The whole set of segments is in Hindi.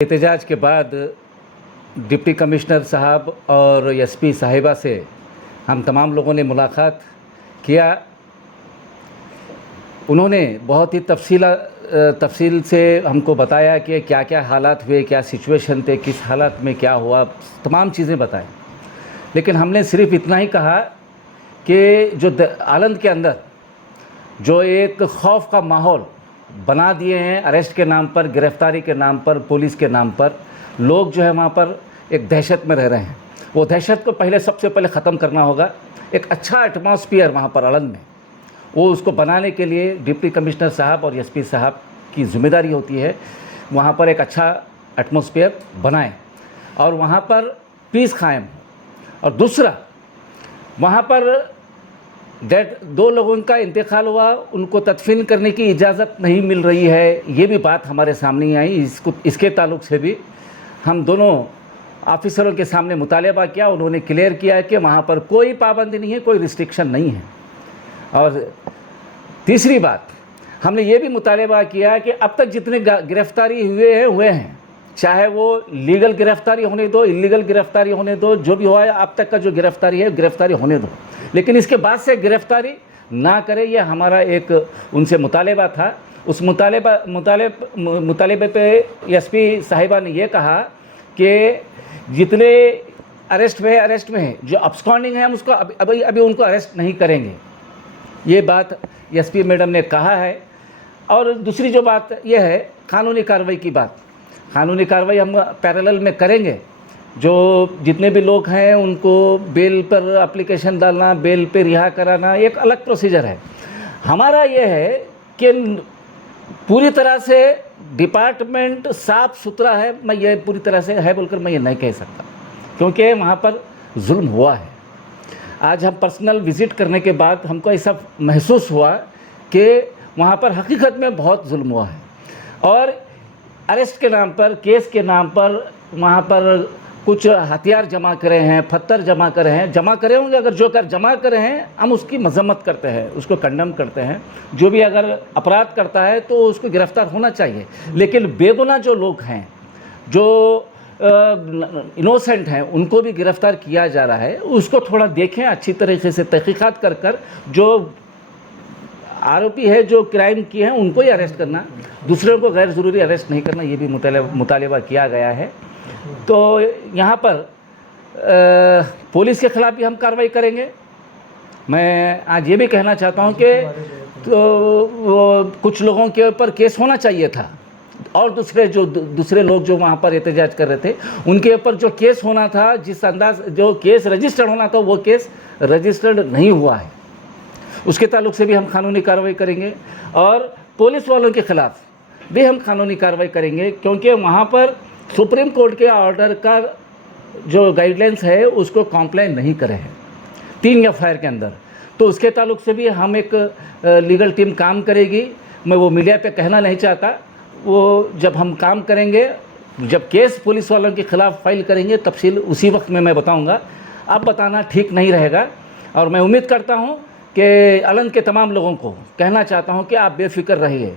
एहतजाज के बाद डिप्टी कमिश्नर साहब और एसपी साहिबा से हम तमाम लोगों ने मुलाकात किया। उन्होंने बहुत ही तफसील से हमको बताया कि क्या क्या हालात हुए, क्या सिचुएशन थे, किस हालात में क्या हुआ, तमाम चीज़ें बताएं। लेकिन हमने सिर्फ इतना ही कहा कि जो आलंद के अंदर जो एक खौफ का माहौल बना दिए हैं, अरेस्ट के नाम पर, गिरफ्तारी के नाम पर, पुलिस के नाम पर, लोग जो है वहाँ पर एक दहशत में रह रहे हैं। वो दहशत को सबसे पहले ख़त्म करना होगा। एक अच्छा एटमॉस्फेयर वहाँ पर आलंद में, वो उसको बनाने के लिए डिप्टी कमिश्नर साहब और एसपी साहब की जिम्मेदारी होती है। वहाँ पर एक अच्छा एटमॉस्फेयर बनाएं और वहाँ पर पीस कायम। और दूसरा, वहाँ पर दो लोगों का इंतकाल हुआ, उनको तदफीन करने की इजाज़त नहीं मिल रही है, ये भी बात हमारे सामने आई। इसके ताल्लुक़ से भी हम दोनों ऑफिसरों के सामने मुतालबा किया। उन्होंने क्लियर किया कि वहाँ पर कोई पाबंदी नहीं है, कोई रिस्ट्रिक्शन नहीं है। और तीसरी बात, हमने ये भी मुतालबा किया कि अब तक जितने गिरफ्तारी हुए हैं, चाहे वो लीगल गिरफ्तारी होने दो, इलीगल गिरफ्तारी होने दो, जो भी हुआ है अब तक का जो गिरफ्तारी है, गिरफ्तारी होने दो, लेकिन इसके बाद से गिरफ्तारी ना करे, ये हमारा एक उनसे मुतालबा था। उस मुतालबे पे एसपी साहिबा ने ये कहा कि जितने अरेस्ट में है, जो अब्सकॉन्डिंग है, हम उसको अभी उनको अरेस्ट नहीं करेंगे। ये बात एसपी मैडम ने कहा है। और दूसरी जो बात यह है, कानूनी कार्रवाई की बात। कानूनी कार्रवाई हम पैरेलल में करेंगे। जो जितने भी लोग हैं उनको बेल पर एप्लीकेशन डालना, बेल पे रिहा कराना एक अलग प्रोसीजर है। हमारा ये है कि पूरी तरह से डिपार्टमेंट साफ़ सुथरा है। मैं ये पूरी तरह से है बोलकर मैं ये नहीं कह सकता, क्योंकि वहाँ पर जुल्म हुआ है। आज हम पर्सनल विज़िट करने के बाद हमको ऐसा महसूस हुआ कि वहाँ पर हकीकत में बहुत जुल्म हुआ है। और अरेस्ट के नाम पर, केस के नाम पर वहाँ पर कुछ हथियार जमा करे हैं, पत्थर जमा करे होंगे। अगर जो जमा करे हैं, हम उसकी मजम्मत करते हैं, उसको कंडम करते हैं। जो भी अगर अपराध करता है तो उसको गिरफ्तार होना चाहिए। लेकिन बेगुनाह जो लोग हैं, जो इनोसेंट हैं, उनको भी गिरफ्तार किया जा रहा है। उसको थोड़ा देखें, अच्छी तरीके से तहकीकात कर जो आरोपी है, जो क्राइम किए हैं, उनको ही अरेस्ट करना, दूसरों को गैर ज़रूरी अरेस्ट नहीं करना, ये भी मुतालबा किया गया है। तो यहाँ पर पुलिस के ख़िलाफ़ भी हम कार्रवाई करेंगे। मैं आज ये भी कहना चाहता हूँ कि वो कुछ लोगों के ऊपर केस होना चाहिए था, और दूसरे लोग जो वहाँ पर एहतजाज कर रहे थे, उनके ऊपर जो केस होना था, जिस अंदाज जो केस रजिस्टर्ड होना था, वो केस रजिस्टर्ड नहीं हुआ है। उसके ताल्लुक़ से भी हम कानूनी कार्रवाई करेंगे। और पुलिस वालों के ख़िलाफ़ भी हम कानूनी कार्रवाई करेंगे, क्योंकि वहाँ पर सुप्रीम कोर्ट के ऑर्डर का जो गाइडलाइंस है उसको कॉम्प्लाई नहीं करे हैं 3 एफआईआर के अंदर। तो उसके ताल्लुक़ से भी हम एक लीगल टीम काम करेगी। मैं वो मीडिया पे कहना नहीं चाहता। वो जब हम काम करेंगे, जब केस पुलिस वालों के ख़िलाफ़ फाइल करेंगे, तफसील उसी वक्त में मैं बताऊँगा। अब बताना ठीक नहीं रहेगा। और मैं उम्मीद करता हूँ कि आलंद के तमाम लोगों को कहना चाहता हूँ कि आप बेफिक्र रहिए।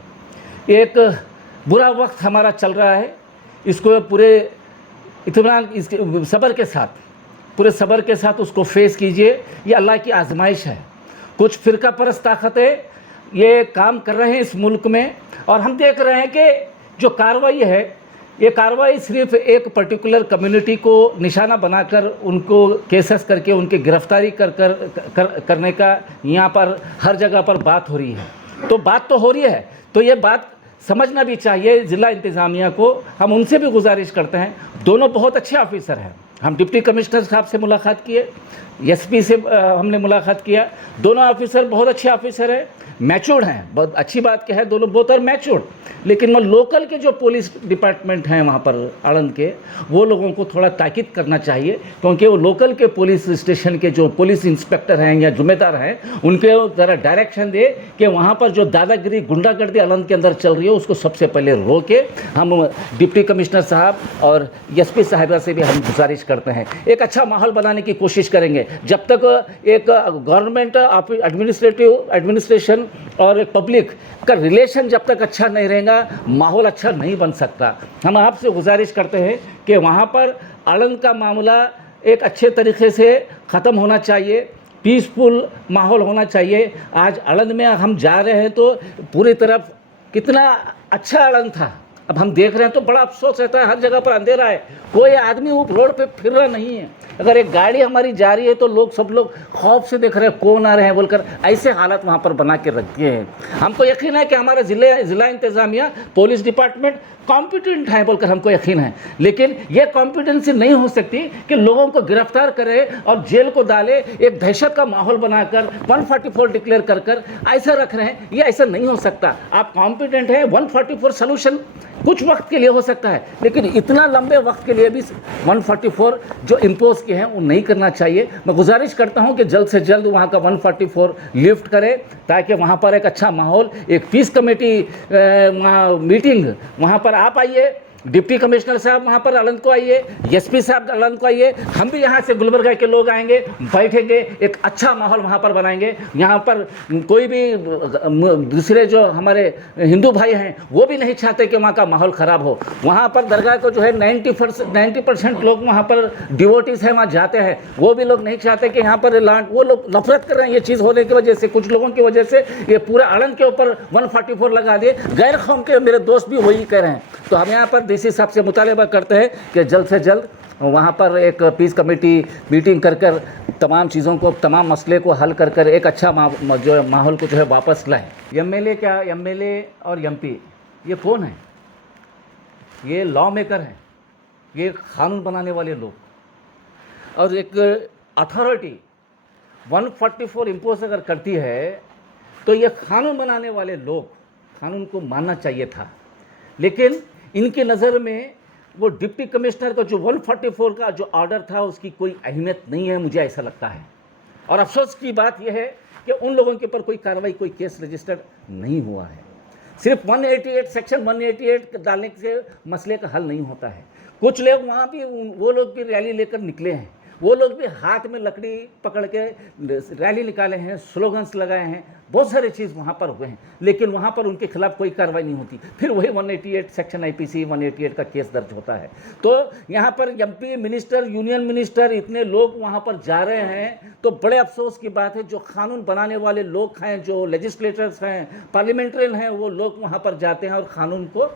एक बुरा वक्त हमारा चल रहा है, इसको पूरे इत्मीनान, इसके सब्र के साथ, पूरे सब्र के साथ उसको फेस कीजिए। ये अल्लाह की आजमाइश है। कुछ फ़िरका परस्त ताकतें ये काम कर रहे हैं इस मुल्क में, और हम देख रहे हैं कि जो कार्रवाई है, ये कार्रवाई सिर्फ एक पर्टिकुलर कम्युनिटी को निशाना बनाकर उनको केसेस करके उनकी गिरफ्तारी करने का यहाँ पर हर जगह पर बात हो रही है। तो बात तो हो रही है, तो ये बात समझना भी चाहिए ज़िला इंतज़ामिया को। हम उनसे भी गुजारिश करते हैं, दोनों बहुत अच्छे ऑफिसर हैं। हम डिप्टी कमिश्नर साहब से मुलाकात किए, एसपी से हमने मुलाकात किया। दोनों ऑफिसर बहुत अच्छे ऑफिसर हैं, मैच्योर्ड हैं। बहुत अच्छी बात क्या है, दोनों बहुत और मैच्योर्ड। लेकिन वो लोकल के जो पुलिस डिपार्टमेंट हैं वहाँ पर आलंद के, वो लोगों को थोड़ा ताकीद करना चाहिए, क्योंकि वो लोकल के पुलिस स्टेशन के जो पुलिस इंस्पेक्टर हैं या जिम्मेदार हैं, उनके ज़रा डायरेक्शन दे कि वहाँ पर जो दादागिरी, गुंडागर्दी आलंद के अंदर चल रही है, उसको सबसे पहले रोके। हम डिप्टी कमिश्नर साहब और एसपी साहिबा से भी हम गुजारिश करते हैं, एक अच्छा माहौल बनाने की कोशिश करेंगे। जब तक एक गवर्नमेंट एडमिनिस्ट्रेशन और पब्लिक का रिलेशन जब तक अच्छा नहीं रहेगा, माहौल अच्छा नहीं बन सकता। हम आपसे गुजारिश करते हैं कि वहाँ पर आलंद का मामला एक अच्छे तरीके से ख़त्म होना चाहिए, पीसफुल माहौल होना चाहिए। आज आलंद में हम जा रहे हैं तो पूरी तरफ कितना अच्छा आलंद था, अब हम देख रहे हैं तो बड़ा अफसोस रहता है, हर जगह पर अंधेरा है, कोई आदमी वो रोड पे फिर रहा नहीं है। अगर एक गाड़ी हमारी जा रही है तो लोग सब लोग खौफ से देख रहे हैं कौन आ रहे हैं बोलकर, ऐसे हालत वहाँ पर बना के रख दिए हैं। हमको यकीन है कि हमारा ज़िला इंतज़ामिया, पुलिस डिपार्टमेंट कॉम्पिटेंट है बोलकर हमको यकीन है, लेकिन ये कॉम्पिटेंसी नहीं हो सकती कि लोगों को गिरफ्तार करे और जेल को डाले, एक दहशत का माहौल बनाकर 144 डिक्लेयर कर ऐसा रख रहे हैं। ये ऐसा नहीं हो सकता। आप कॉम्पिटेंट हैं, 144 सोल्यूशन कुछ वक्त के लिए हो सकता है, लेकिन इतना लंबे वक्त के लिए भी 144 जो इम्पोज किए हैं वो नहीं करना चाहिए। मैं गुजारिश करता हूं कि जल्द से जल्द वहां का 144 लिफ्ट करें, ताकि वहां पर एक अच्छा माहौल, एक पीस कमेटी मीटिंग वहां पर आप आइए, डिप्टी कमिश्नर साहब वहाँ पर आलंद को आइए, एसपी साहब आलंद को आइए, हम भी यहाँ से गुलबर्गा के लोग आएंगे, बैठेंगे, एक अच्छा माहौल वहाँ पर बनाएंगे। यहाँ पर कोई भी दूसरे जो हमारे हिंदू भाई हैं वो भी नहीं चाहते कि वहाँ का माहौल ख़राब हो। वहाँ पर दरगाह को जो है 90% लोग वहाँ पर डिवोटीज़ हैं, वहाँ जाते हैं, वो भी लोग नहीं चाहते कि यहाँ पर वो लोग नफरत कर रहे हैं ये चीज़ होने की वजह से, कुछ लोगों की वजह से ये पूरे आलंद के ऊपर 144 लगा दिए। गैर कौम के मेरे दोस्त भी वही कह रहे हैं। तो हम यहाँ पर डीसी साहब से मुतालबा करते हैं कि जल्द से जल्द वहाँ पर एक पीस कमेटी मीटिंग कर तमाम चीज़ों को, तमाम मसले को हल कर एक अच्छा जो माहौल को जो है वापस लाएं। एमएलए और एमपी ये कौन है? ये लॉ मेकर हैं, ये कानून बनाने वाले लोग, और एक अथॉरिटी 144 इम्पोज अगर करती है तो ये कानून बनाने वाले लोग, कानून को मानना चाहिए था, लेकिन इनकी नज़र में वो डिप्टी कमिश्नर का जो 144 का जो ऑर्डर था उसकी कोई अहमियत नहीं है, मुझे ऐसा लगता है। और अफसोस की बात यह है कि उन लोगों के ऊपर कोई कार्रवाई, कोई केस रजिस्टर्ड नहीं हुआ है। सिर्फ 188 सेक्शन 188 डालने से मसले का हल नहीं होता है। कुछ लोग वहाँ भी, वो लोग भी रैली लेकर निकले हैं, वो लोग भी हाथ में लकड़ी पकड़ के रैली निकाले हैं, स्लोगन्स लगाए हैं, बहुत सारे चीज़ वहाँ पर हुए हैं, लेकिन वहाँ पर उनके खिलाफ कोई कार्रवाई नहीं होती। फिर वही 188 सेक्शन IPC 188 का केस दर्ज होता है। तो यहाँ पर MP मिनिस्टर, यूनियन मिनिस्टर, इतने लोग वहाँ पर जा रहे हैं, तो बड़े अफसोस की बात है जो कानून बनाने वाले लोग हैं, जो लेजिस्लेटर्स हैं, पार्लियामेंट्रियन हैं, वो लोग वहाँ पर जाते हैं और कानून को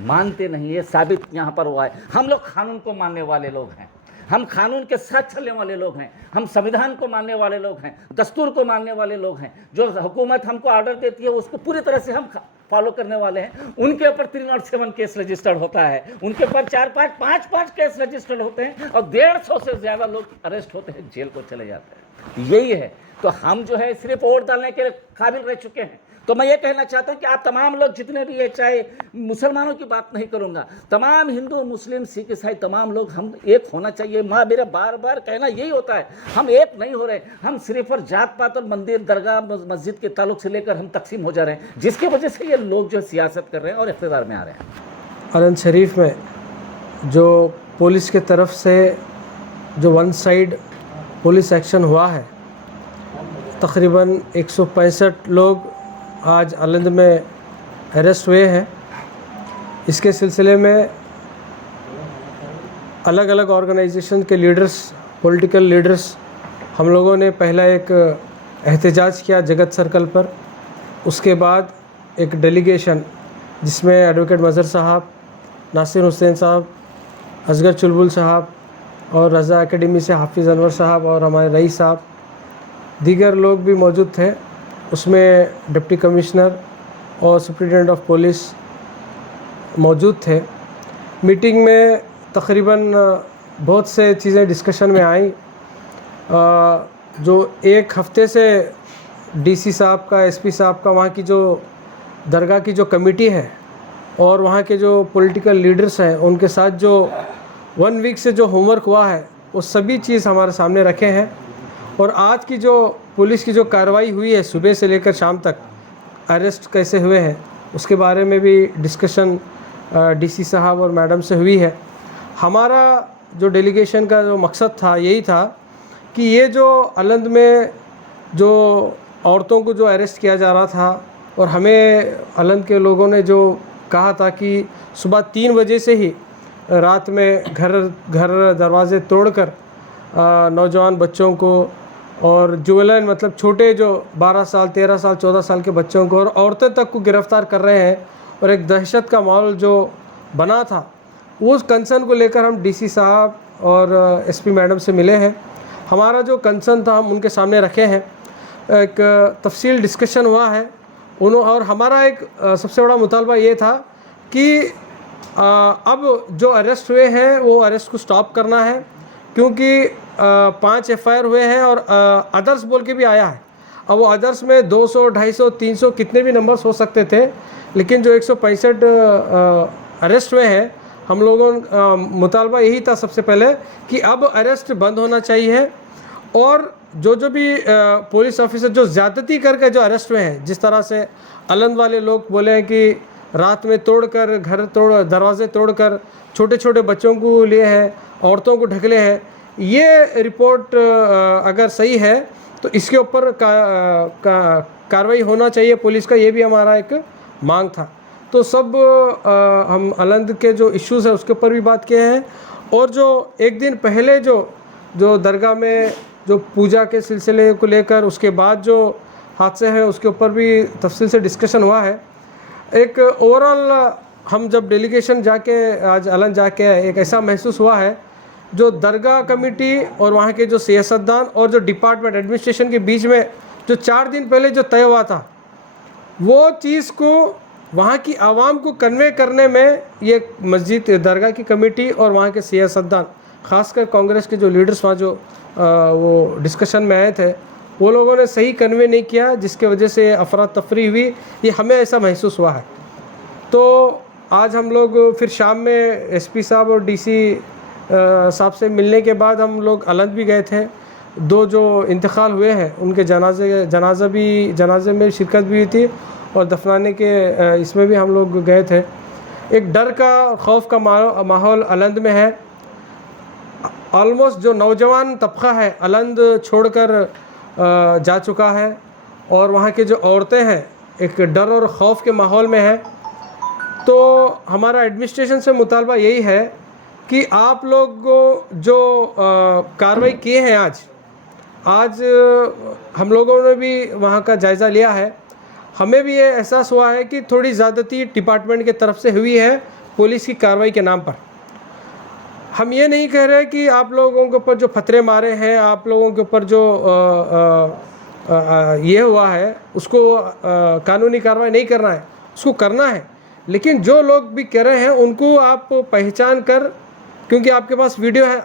मानते नहीं। ये साबित यहाँ पर हुआ है। हम लोग कानून को मानने वाले लोग हैं, हम कानून के साथ चलने वाले लोग हैं, हम संविधान को मानने वाले लोग हैं, दस्तूर को मानने वाले लोग हैं। जो हुकूमत हमको ऑर्डर देती है उसको पूरी तरह से हम फॉलो करने वाले हैं। उनके ऊपर 307 केस रजिस्टर्ड होता है, उनके ऊपर 4-5 केस रजिस्टर्ड होते हैं, और 150 से ज़्यादा लोग अरेस्ट होते हैं, जेल को चले जाते हैं। यही है। तो हम जो है सिर्फ वोट डालने के काबिल रह चुके हैं। तो मैं ये कहना चाहता हूँ कि आप तमाम लोग जितने भी है, चाहे मुसलमानों की बात नहीं करूँगा, तमाम हिंदू, मुस्लिम, सिख, ईसाई, तमाम लोग हम एक होना चाहिए। माँ मेरा बार बार कहना यही होता है, हम एक नहीं हो रहे, हम सिर्फ और जात पात और मंदिर, दरगाह, मस्जिद के ताल्लुक से लेकर हम तकसीम हो जा रहे हैं, जिसकी वजह से ये लोग जो सियासत कर रहे हैं और इक़्तिदार में आ रहे हैं। आलंद शरीफ में जो पुलिस के तरफ से जो वन साइड पुलिस एक्शन हुआ है, तकरीबन 165 लोग आज आलंद में अरेस्ट हुए हैं। इसके सिलसिले में अलग अलग ऑर्गेनाइजेशन के लीडर्स, पॉलिटिकल लीडर्स, हम लोगों ने पहला एक एहतजाज किया जगत सर्कल पर। उसके बाद एक डेलीगेशन जिसमें एडवोकेट मज़हर साहब, नासिर हुसैन साहब, असगर चुलबुल साहब और रज़ा एकेडमी से हाफिज़ अनवर साहब और हमारे रईस साहब, दीगर लोग भी मौजूद थे। उसमें डिप्टी कमिश्नर और सुप्रिटेंडेंट ऑफ पुलिस मौजूद थे। मीटिंग में तकरीबन बहुत से चीज़ें डिस्कशन में आई। जो एक हफ़्ते से डीसी साहब का, एसपी साहब का, वहाँ की जो दरगाह की जो कमेटी है और वहाँ के जो पॉलिटिकल लीडर्स हैं, उनके साथ जो 1 वीक से जो होमवर्क हुआ है वो सभी चीज़ हमारे सामने रखे हैं। और आज की जो पुलिस की जो कार्रवाई हुई है, सुबह से लेकर शाम तक अरेस्ट कैसे हुए हैं, उसके बारे में भी डिस्कशन डीसी साहब और मैडम से हुई है। हमारा जो डेलीगेशन का जो मकसद था, यही था कि ये जो आलंद में जो औरतों को जो अरेस्ट किया जा रहा था, और हमें अलंद के लोगों ने जो कहा था कि सुबह 3 बजे से ही रात में घर दरवाजे तोड़कर नौजवान बच्चों को और जुवेनाइल मतलब छोटे जो 12 साल 13 साल 14 साल के बच्चों को और औरतें तक को गिरफ़्तार कर रहे हैं, और एक दहशत का माहौल जो बना था, उस कंसर्न को लेकर हम डीसी साहब और एसपी मैडम से मिले हैं। हमारा जो कंसर्न था हम उनके सामने रखे हैं, एक तफसील डिस्कशन हुआ है और हमारा एक सबसे बड़ा मुतालबा ये था कि अब जो अरेस्ट हुए हैं वो अरेस्ट को स्टॉप करना है, क्योंककि 5 FIR हुए हैं और अदर्स बोल के भी आया है। अब वो अदर्स में 200, 250, 300 कितने भी नंबर्स हो सकते थे, लेकिन जो 165 अरेस्ट हुए हैं, हम लोगों का मुतालबा यही था सबसे पहले कि अब अरेस्ट बंद होना चाहिए, और जो भी पुलिस ऑफिसर जो ज़्यादती करके जो अरेस्ट हुए हैं, जिस तरह से अलंद वाले लोग बोले हैं कि रात में तोड़कर दरवाजे तोड़कर छोटे छोटे बच्चों को लिए हैं, औरतों को ढकले हैं, ये रिपोर्ट अगर सही है तो इसके ऊपर कार्रवाई होना चाहिए पुलिस का, ये भी हमारा एक मांग था। तो सब हम अलंद के जो इश्यूज़ है उसके ऊपर भी बात किए हैं, और जो एक दिन पहले जो दरगाह में जो पूजा के सिलसिले को लेकर उसके बाद जो हादसे हैं उसके ऊपर भी तफसील से डिस्कशन हुआ है। एक ओवरऑल हम जब डेलीगेशन जाके आज अलंद जाके एक ऐसा महसूस हुआ है, जो दरगाह कमेटी और वहाँ के जो सियासतदान और जो डिपार्टमेंट एडमिनिस्ट्रेशन के बीच में जो 4 दिन पहले जो तय हुआ था, वो चीज़ को वहाँ की आवाम को कन्वे करने में ये मस्जिद दरगाह की कमेटी और वहाँ के सियासतदान, ख़ासकर कांग्रेस के जो लीडर्स वहाँ जो वो डिस्कशन में आए थे, वो लोगों ने सही कन्वे नहीं किया, जिसके वजह से अफरा तफरी हुई, ये हमें ऐसा महसूस हुआ है। तो आज हम लोग फिर शाम में एसपी साहब और डीसी साहब से मिलने के बाद हम लोग अलंद भी गए थे। 2 जो इंतकाल हुए हैं उनके जनाजे में शिरकत भी हुई थी, और दफनाने के इसमें भी हम लोग गए थे। एक डर का खौफ का माहौल अलंद में है। ऑलमोस्ट जो नौजवान तबका है अलंद छोड़कर जा चुका है, और वहाँ के जो औरतें हैं एक डर और खौफ के माहौल में है। तो हमारा एडमिनिस्ट्रेशन से मुतालबा यही है कि आप लोग जो कार्रवाई किए हैं आज हम लोगों ने भी वहाँ का जायज़ा लिया है। हमें भी ये एहसास हुआ है कि थोड़ी ज़्यादती डिपार्टमेंट की तरफ से हुई है पुलिस की कार्रवाई के नाम पर। हम ये नहीं कह रहे कि आप लोगों के ऊपर जो फतरे मारे हैं, आप लोगों के ऊपर जो ये हुआ है उसको कानूनी कार्रवाई नहीं करना है, उसको करना है, लेकिन जो लोग भी कह रहे हैं उनको आप पहचान कर, क्योंकि आपके पास वीडियो है,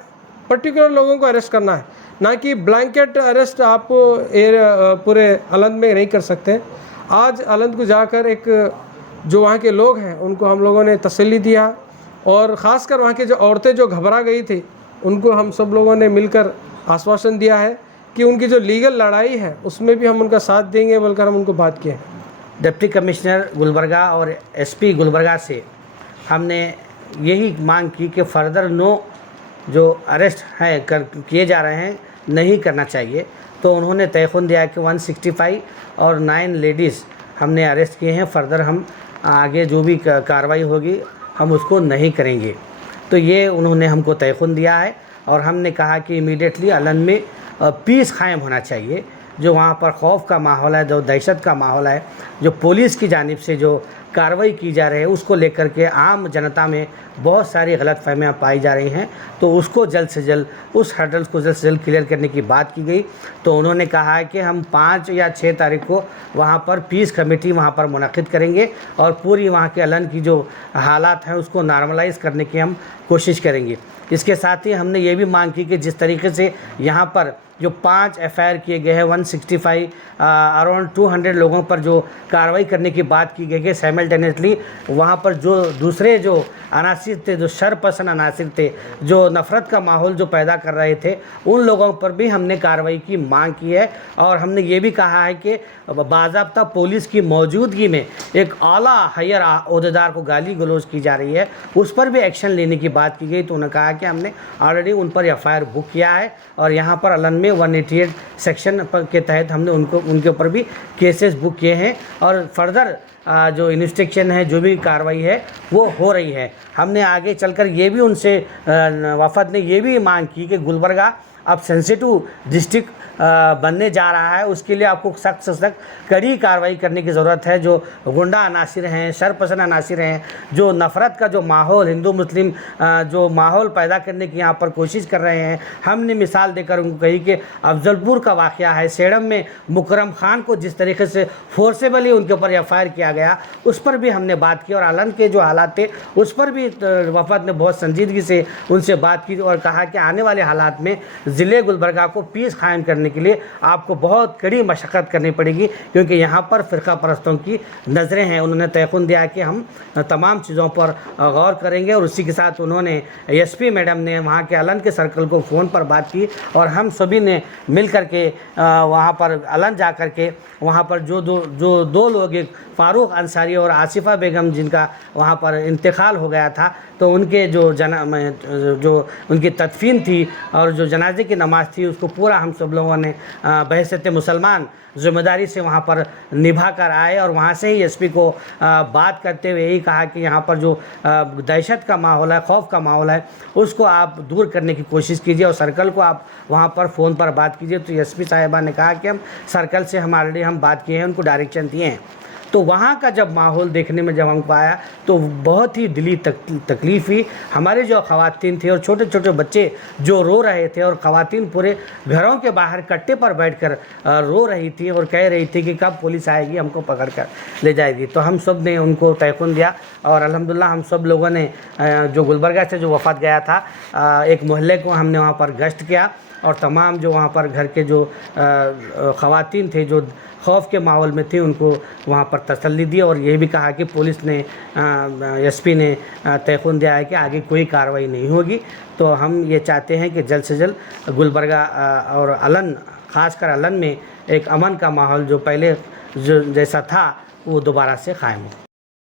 पर्टिकुलर लोगों को अरेस्ट करना है, ना कि ब्लैंकेट अरेस्ट आप पूरे अलंद में नहीं कर सकते। आज अलंद को जाकर एक जो वहाँ के लोग हैं उनको हम लोगों ने तसल्ली दिया, और ख़ासकर वहाँ के जो औरतें जो घबरा गई थी उनको हम सब लोगों ने मिलकर आश्वासन दिया है कि उनकी जो लीगल लड़ाई है उसमें भी हम उनका साथ देंगे, बोलकर हम उनको बात किए हैं। डिप्टी कमिश्नर गुलबर्गा और एसपी गुलबर्गा से हमने यही मांग की कि फर्दर जो अरेस्ट है किए जा रहे हैं नहीं करना चाहिए। तो उन्होंने तयख़ुन दिया कि 165 और 9 लेडीज़ हमने अरेस्ट किए हैं, फर्दर हम आगे जो भी कार्रवाई होगी हम उसको नहीं करेंगे। तो ये उन्होंने हमको तयख़ुन दिया है, और हमने कहा कि इमीडिएटली अलंद में पीस कायम होना चाहिए। जो वहाँ पर खौफ का माहौल है, जो दहशत का माहौल है, जो पुलिस की जानिब से जो कार्रवाई की जा रही है उसको लेकर के आम जनता में बहुत सारी गलतफहमियाँ पाई जा रही हैं। तो उसको जल्द से जल्द, उस हर्डल्स को जल्द से जल्द क्लियर करने की बात की गई। तो उन्होंने कहा है कि हम 5 या 6 तारीख को वहाँ पर पीस कमेटी वहाँ पर मुनक़िद करेंगे, और पूरी वहाँ के अलंद की जो हालात हैं उसको नॉर्मलाइज़ करने की हम कोशिश करेंगे। इसके साथ ही हमने ये भी मांग की कि जिस तरीके से यहाँ पर जो 5 FIR किए गए हैं, 165 अराउंड 200 लोगों पर जो कार्रवाई करने की बात की गई है, साइमल्टेनियसली वहाँ पर जो दूसरे जो अनासर अनासिर थे, जो शरपसंद अनासिर थे, जो नफ़रत का माहौल जो पैदा कर रहे थे, उन लोगों पर भी हमने कार्रवाई की मांग की है। और हमने ये भी कहा है कि बाज़ाब्ता पुलिस की मौजूदगी में एक आला हायर ओहदेदार को गाली गलौज की जा रही है, उस पर भी एक्शन लेने की बात की गई। तो उन्होंने कहा कि हमने ऑलरेडी उन पर एफआईआर बुक किया है और यहाँ पर अलन में 188 सेक्शन के तहत हमने उनके ऊपर भी केसेस बुक किए हैं और फर्दर जो इन्वेस्टिगेशन है, जो भी कार्रवाई है वो हो रही है। हमने आगे चलकर ये भी उनसे वफद ने ये भी मांग की कि गुलबर्गा अब सेंसिटिव डिस्ट्रिक्ट बनने जा रहा है, उसके लिए आपको सख्त से सख्त कड़ी कार्रवाई करने की ज़रूरत है। जो गुंडा अनासिर हैं, शरपसंद अनासिर हैं, जो नफ़रत का जो माहौल हिंदू मुस्लिम जो माहौल पैदा करने की यहाँ पर कोशिश कर रहे हैं, हमने मिसाल देकर उनको कही कि अफजलपुर का वाक़या है, सेडम में मुकरम खान को जिस तरीके से फोर्सेबली उनके ऊपर एफआईआर किया गया, उस पर भी हमने बात की और अलन के जो हालात थे उस पर भी वफद ने बहुत संजीदगी से उनसे बात की और कहा कि आने वाले हालात में ज़िले गुलबर्गा को पीस कायम करने के लिए आपको बहुत कड़ी मशक्क़त करनी पड़ेगी, क्योंकि यहाँ पर फ़िरका परस्तों की नज़रें हैं। उन्होंने तयक़ुन दिया कि हम तमाम चीज़ों पर गौर करेंगे और उसी के साथ उन्होंने एसपी मैडम ने वहाँ के अलन के सर्कल को फ़ोन पर बात की और हम सभी ने मिल कर के वहाँ पर अलन जा कर के वहाँ पर जो दो लोग, एक फ़ारूक अंसारी और आसिफ़ा बेगम, जिनका वहाँ पर इंतकाल हो गया था, तो उनके जो उनकी तदफीन थी और जो जनाजे की नमाज़ थी उसको पूरा हम सब लोगों ने बहैसियत मुसलमान ज़िम्मेदारी से वहाँ पर निभा कर आए और वहाँ से ही एसपी को बात करते हुए यही कहा कि यहाँ पर जो दहशत का माहौल है, खौफ का माहौल है, उसको आप दूर करने की कोशिश कीजिए और सर्कल को आप वहाँ पर फ़ोन पर बात कीजिए। तो एसपी साहिबा ने कहा कि हम सर्कल से हम ऑलरेडी हम बात किए हैं, उनको डायरेक्शन दिए हैं। तो वहाँ का जब माहौल देखने में जब हमको आया तो बहुत ही दिली तकलीफ़ हुई। हमारे जो ख़वातीन थे और छोटे छोटे बच्चे जो रो रहे थे और ख़वातीन पूरे घरों के बाहर कट्टे पर बैठकर रो रही थी और कह रही थी कि कब पुलिस आएगी, हमको पकड़ कर ले जाएगी। तो हम सब ने उनको तयक़ुन दिया और अल्हम्दुलिल्लाह हम सब लोगों ने जो गुलबर्गा से जो वफ़ात गया था, एक मोहल्ले को हमने वहाँ पर गश्त किया और तमाम जो वहाँ पर घर के जो ख़वातीन थे जो खौफ के माहौल में थे उनको वहाँ पर तसल्ली दी और ये भी कहा कि पुलिस ने एसपी ने तयक़ुन दिया है कि आगे कोई कार्रवाई नहीं होगी। तो हम ये चाहते हैं कि जल्द से जल्द गुलबर्गा और अलन, ख़ासकर अलन में एक अमन का माहौल जो पहले जो जैसा था वो दोबारा से कायम हो।